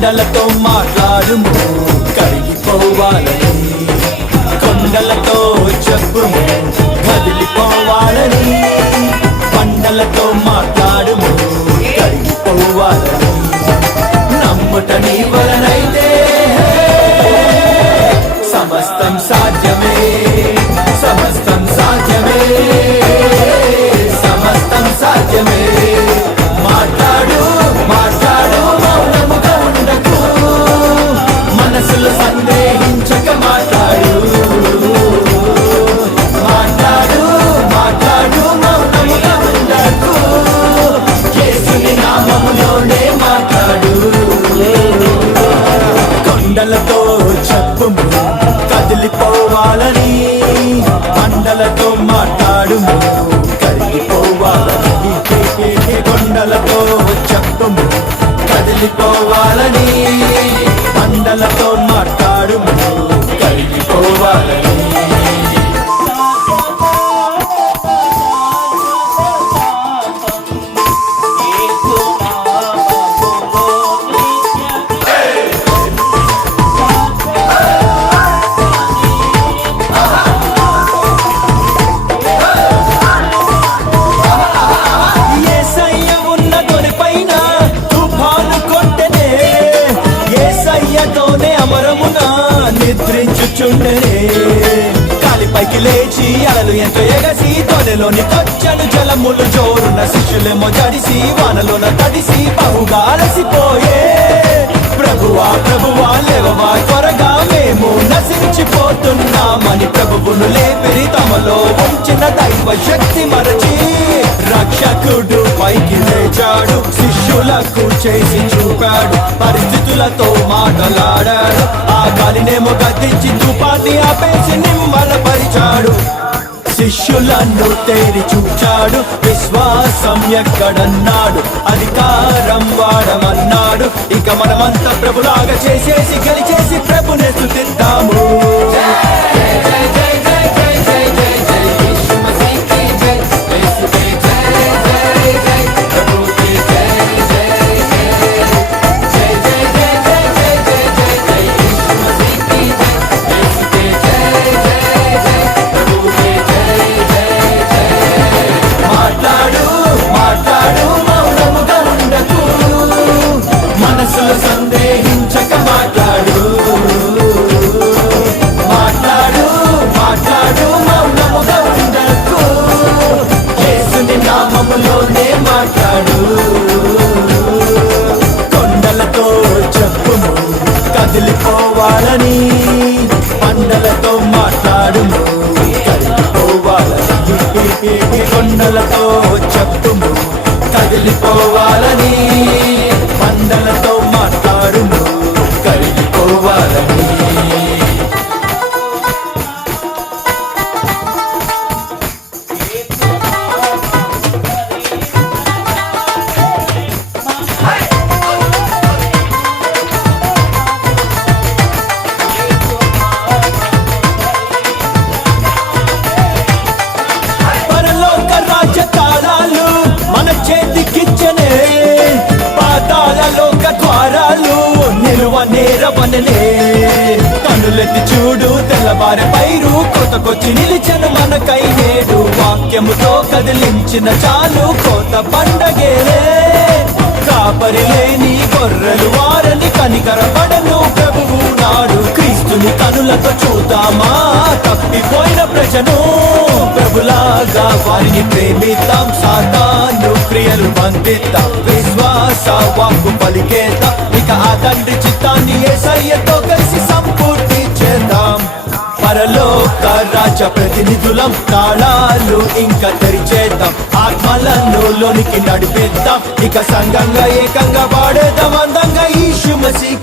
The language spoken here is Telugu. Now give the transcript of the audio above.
కొండలతో మాట్లాడుము కరిగిపోవాలని, కొండలతో చెప్పుము కదిలిపోవాలని, కొండలతో మాట్లాడుము కరిగిపోవాలని. నమ్ముట నీ వలనైతే సమస్తం సాధ్యమే, సమస్తం సాధ్యమే, సమస్తం సాధ్యమే. మాట్లాడు మాట్లాడు మౌనముగా ఉండకు, మనసులో సందేహించక మాట్లాడు. మాట్లాడు మాట్లాడు మౌనముగా ఉండకు, యేసుని నామములోనే మాట్లాడు. కొండలతో చెప్పుము కదిలిపోవాలని, కొండలతో మాట్లాడుము కరిగిపోవాలని. కొండలతో చెప్పుము కదిలిపోవాలని, కొండలతో మాట్లాడుము కరిగిపోవాలని. నిద్రించుచుండనే కాలిపైకి లేచి అలలు ఎంతో ఎగసి, తొడలోని కొచ్చను జలములు జోరున్న శిష్యులేమో జడిసి, వానలోన తడిసి బహుగా అలసిపోయే. ప్రభువా ప్రభువా లేవవా త్వరగా, మేము నశించిపోతున్నామని ప్రభువును లేపిరి. తమలో ఉంచిన దైవ శక్తి మరచి రక్షకుడు పైకి లేచాడు, శిష్యులకు చేసి చూపాడు, పరిస్థితులతో మాటలాడాడు. ఆ గాలినేమో గద్దించి తుపాటి ఆపేసి నిమ్మలపరిచాడు. శిష్యులను తేరి చూచాడు, విశ్వాసం ఎక్కడన్నాడు, అధికారం వాడమన్నాడు. ఇక మనమంతా ప్రభులాగా చేసేసి గెలిచేసి ప్రభుని స్తుతిద్దాము. మనసులో సందేహించక మాట్లాడు. మాట్లాడు మాట్లాడు మౌనముగా ఉండకు, యేసుని నామములోనే మాట్లాడు. కొండలతో చెప్పుము కదిలిపోవాలని, కొండలతో మాట్లాడుము కరిగిపోవాలని. కొండలతో చెప్పుము కదిలిపోవాలని, కొండలతో మాట్లాడుము కరిగిపోవాలని. పరలోక రాజ్య తాళాలు మన చేతికిచ్చనే, పాతాళలోక ద్వారాలు నిలువ నేరవననే. కనులెత్తి చూడు తెల్లవారి పైరు కొత్తకొచ్చి నిలిచెను మనకై నేడు. వాక్యముతో కదిలించిన చాలు కోత పండగేలే. కాపరి లేని గొర్రెలు వారని కనికరపడను ప్రభువు నాడు. క్రీస్తుని కనులతో చూద్దామా తప్పిపోయిన ప్రజను, ప్రభులాగా వారిని ప్రేమిద్దాం. సాతాను క్రియలు బంధిద్దాం, విశ్వాస వాక్కు పలికేద్దాం. ఇక ఆ తండ్రి చిత్తాన్ని యేసయ్యతో కలిసి సంపూర్తి చేద్దాం. పరలోక రాజ్య ప్రతినిధులం, తాళాలు ఇంకా తెరిచేద్దాం. ఆత్మలను లోనికి నడిపేద్దాం. ఇక సంఘంగా ఏకంగా వాడేద్దాం అందంగా యేసు మసీహ్